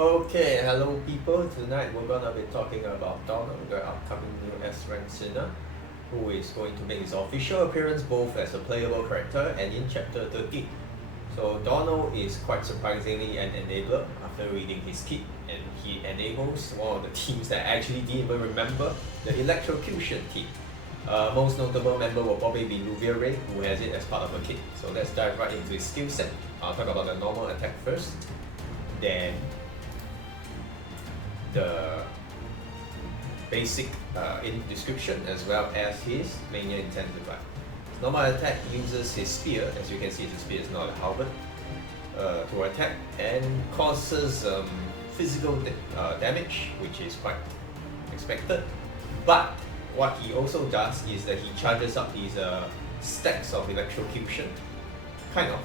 Okay, hello people. Tonight we're gonna be talking about Donal, the upcoming new S-rank sinner, who is going to make his official appearance both as a playable character and in Chapter 13. So Donal is quite surprisingly an enabler after reading his kit, and he enables one of the teams that I actually didn't even remember, the Electrocution team. Most notable member will probably be Ray, who has it as part of a kit. So let's dive right into his skill set. I'll talk about the normal attack first, then the basic in description, as well as his mania intensifier. Normal attack uses his spear, as you can see his spear is not a halberd, to attack and causes physical damage, which is quite expected. But what he also does is that he charges up these stacks of electrocution, kind of.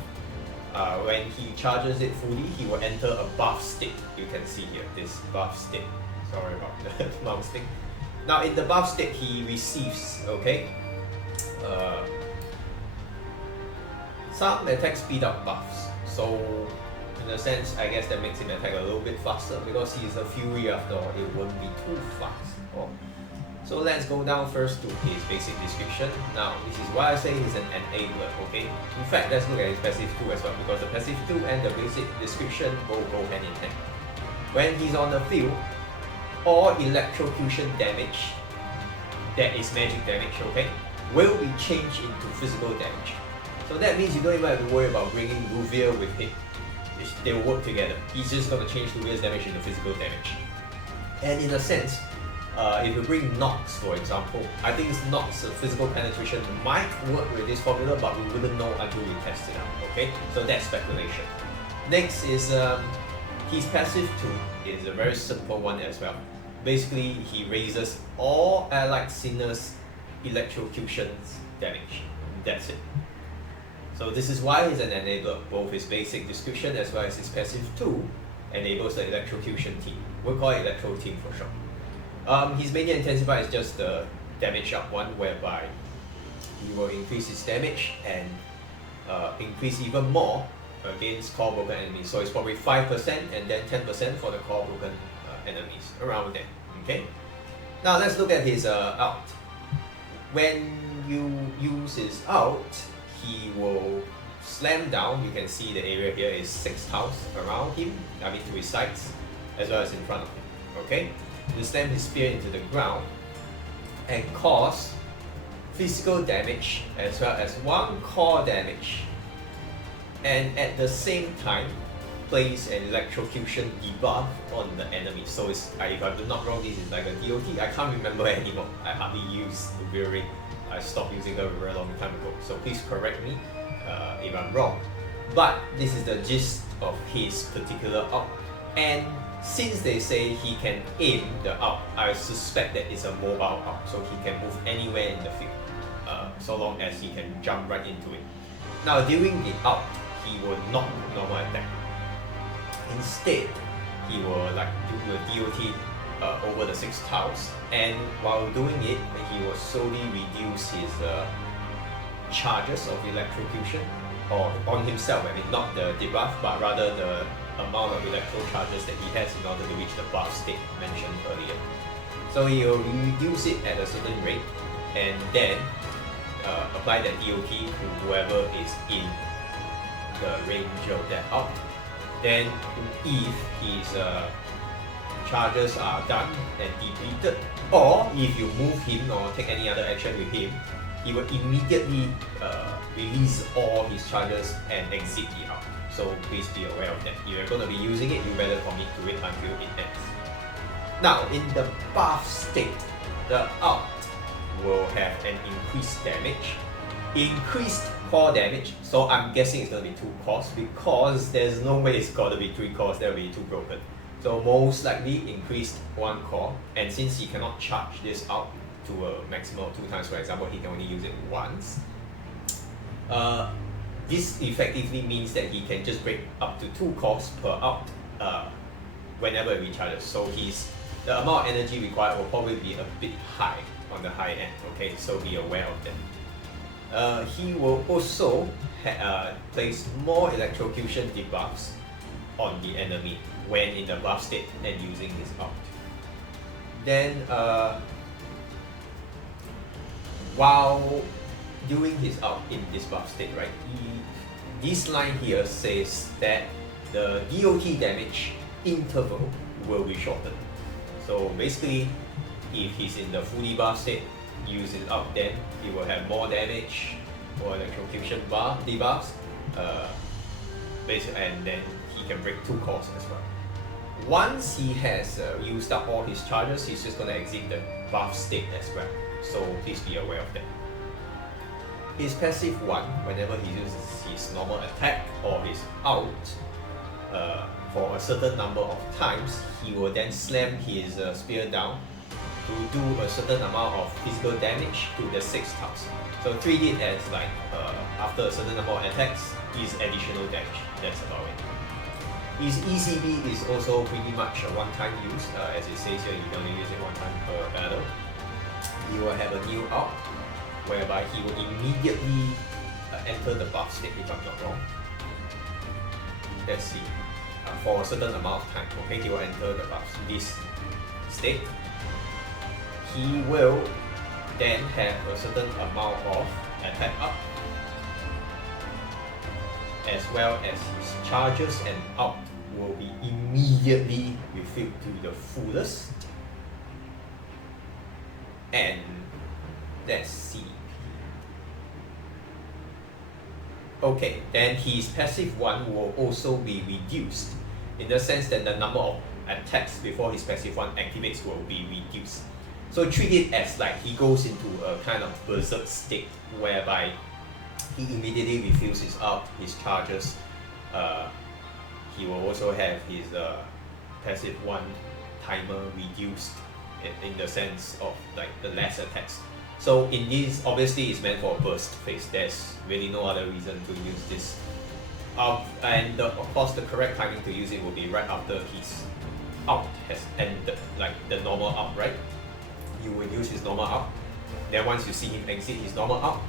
When he charges it fully, he will enter a buff state. You can see here, this buff state. Sorry about the mouse thing. Now in the buff state, he receives, some attack speed up buffs. So in a sense, I guess that makes him attack a little bit faster because he is a Fury after all, it won't be too fast. So let's go down first to his basic description. Now, this is why I say he's an enabler, okay? In fact, let's look at his passive 2 as well, because the passive 2 and the basic description both go hand in hand. When he's on the field, all electrocution damage, that is magic damage, okay, will be changed into physical damage. So that means you don't even have to worry about bringing Ruvia with him. They will work together. He's just going to change Ruvia's damage into physical damage. And in a sense, if you bring Nox, for example, I think Nox physical penetration might work with this formula, but we wouldn't know until we test it out, okay? So that's speculation. Next is his passive 2 is a very simple one as well. Basically, he raises all allied sinners' electrocutions damage. That's it. So this is why he's an enabler. Both his basic description as well as his passive 2 enables the electrocution team. We'll call it electro team for short. His mania intensifier is just the damage up one, whereby he will increase his damage and increase even more against core broken enemies. So it's probably 5% and then 10% for the core broken enemies, around there. Okay. Now let's look at his out. When you use his out, he will slam down. You can see the area here is 6 tiles around him, I mean to his sides, as well as in front of him. Okay. To slam his spear into the ground and cause physical damage as well as 1 core damage, and at the same time place an electrocution debuff on the enemy. So it's, if I'm not wrong, this is like a DOT. I can't remember anymore. I hardly use Ray. I stopped using her a very long time ago. So please correct me if I'm wrong. But this is the gist of his particular up. And since they say he can aim the up, I suspect that it's a mobile up, so he can move anywhere in the field, so long as he can jump right into it. Now during the up, he will not normal attack. Instead, he will do a DOT over the 6 tiles, and while doing it, he will slowly reduce his charges of electrocution, or on himself. I mean, not the debuff, but rather the amount of electro charges that he has in order to reach the buff state mentioned earlier. So he will reduce it at a certain rate and then apply that DOT to whoever is in the range of that up. Then if his charges are done and depleted, or if you move him or take any other action with him, he will immediately release all his charges and exit the up. So please be aware of that. If you're going to be using it, you better commit to it until it ends. Now, in the buff state, the out will have an increased damage, increased core damage. So I'm guessing it's going to be 2 cores, because there's no way it's got to be 3 cores, that will be too broken. So most likely increased 1 core, and since he cannot charge this out to a maximum of 2 times, for example, he can only use it once. This effectively means that he can just break up to 2 cores per out whenever it recharges. So the amount of energy required will probably be a bit high on the high end. Okay, so be aware of that. He will also place more electrocution debuffs on the enemy when in the buff state and using his ult. Then while doing his ult in this buff state, right, this line here says that the DOT damage interval will be shortened. So basically, if he's in the fully buff state, use his ult, then he will have more damage or electrocution debuffs, and then he can break 2 cores as well. Once he has used up all his charges, he's just going to exit the buff state as well. So please be aware of that. His passive 1, whenever he uses his normal attack or his ult, for a certain number of times, he will then slam his spear down to do a certain amount of physical damage to the 6 tiles. So treat it as like after a certain number of attacks, is additional damage. That's about it. His ECB is also pretty much a one-time use. As it says here, you can only use it one time per battle. He will have a new ult, whereby he will immediately enter the buff state, if I'm not wrong. Let's see. For a certain amount of time, okay, he will enter the buff this state. He will then have a certain amount of attack up, as well as his charges and ult will be immediately refilled to the fullest. And let's see. Okay, then his passive 1 will also be reduced, in the sense that the number of attacks before his passive 1 activates will be reduced. So treat it as like he goes into a kind of berserk state, whereby he immediately refills his ult, his charges. He will also have his passive 1 timer reduced in the sense of like the less attacks. So in this, obviously it's meant for a burst phase. There's really no other reason to use this. And of course the correct timing to use it will be right after his ult has ended, like the normal ult, right? You will use his normal ult. Then once you see him exit his normal ult,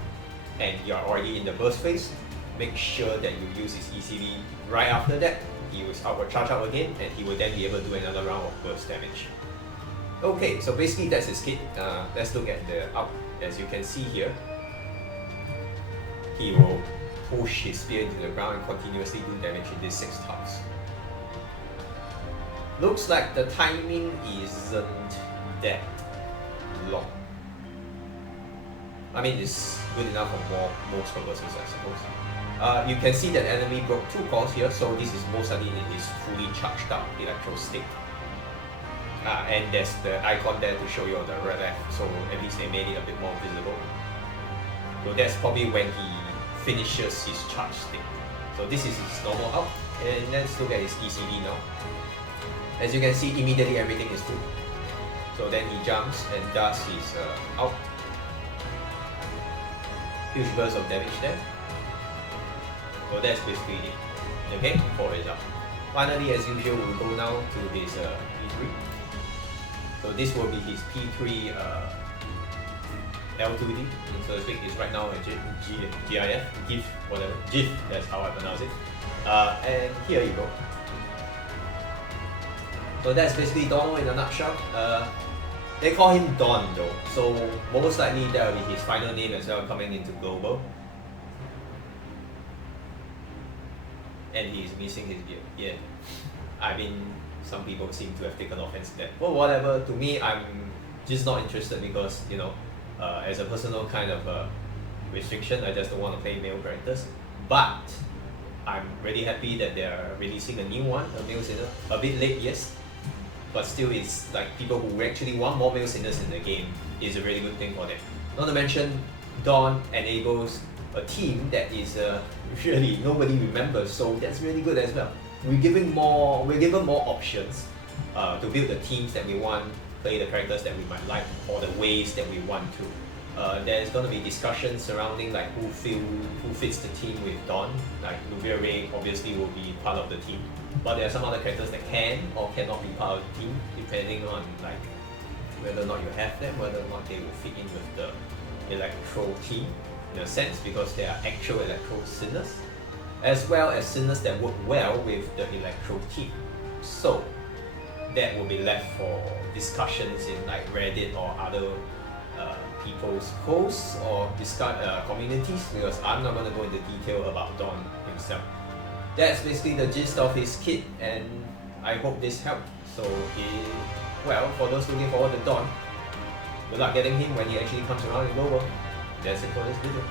and you're already in the burst phase, make sure that you use his ECV right after that. He will charge up again, and he will then be able to do another round of burst damage. Okay, so basically that's his kit. Let's look at the ult. As you can see here, he will push his spear into the ground and continuously do damage in these 6 tiles. Looks like the timing isn't that long. I mean, it's good enough for most purposes, I suppose. You can see that the enemy broke 2 cores here, so this is most likely in his fully charged up electro state. And there's the icon there to show you on the right left, so at least they made it a bit more visible. So that's probably when he finishes his charge state. So this is his normal ult, and let's look at his ECD now. As you can see, immediately everything is full. So then he jumps and does his ult. Huge burst of damage there. So that's basically it, okay, for his ult. Finally, as usual, we'll go now to his P3. So this will be his P3 L2D, so to speak. It's right now a GIF, whatever. GIF, that's how I pronounce it. And here you go. So that's basically Donal in a nutshell. They call him Don though, so most likely that will be his final name as well coming into global. And he's missing his beard. Yeah, I mean, some people seem to have taken offense to that. But whatever, to me, I'm just not interested because, you know, as a personal kind of restriction, I just don't want to play male characters. But I'm really happy that they're releasing a new one, a male sinner. A bit late, yes, but still it's like people who actually want more male sinners in the game is a really good thing for them. Not to mention, Dawn enables a team that is really nobody remembers, so that's really good as well. We're given more options to build the teams that we want, play the characters that we might like, or the ways that we want to. There's going to be discussions surrounding like who fits the team with Dawn. Like Luvia Ray obviously will be part of the team, but there are some other characters that can or cannot be part of the team depending on like whether or not you have them, whether or not they will fit in with the Electro team in a sense, because they are actual Electro sinners. as well as signals that work well with the electro team. So that will be left for discussions in like Reddit or other people's posts or communities, because I'm not going to go into detail about Don himself. That's basically the gist of his kit, and I hope this helped. So for those looking forward to Don, good luck getting him when he actually comes around in global. That's it for this video.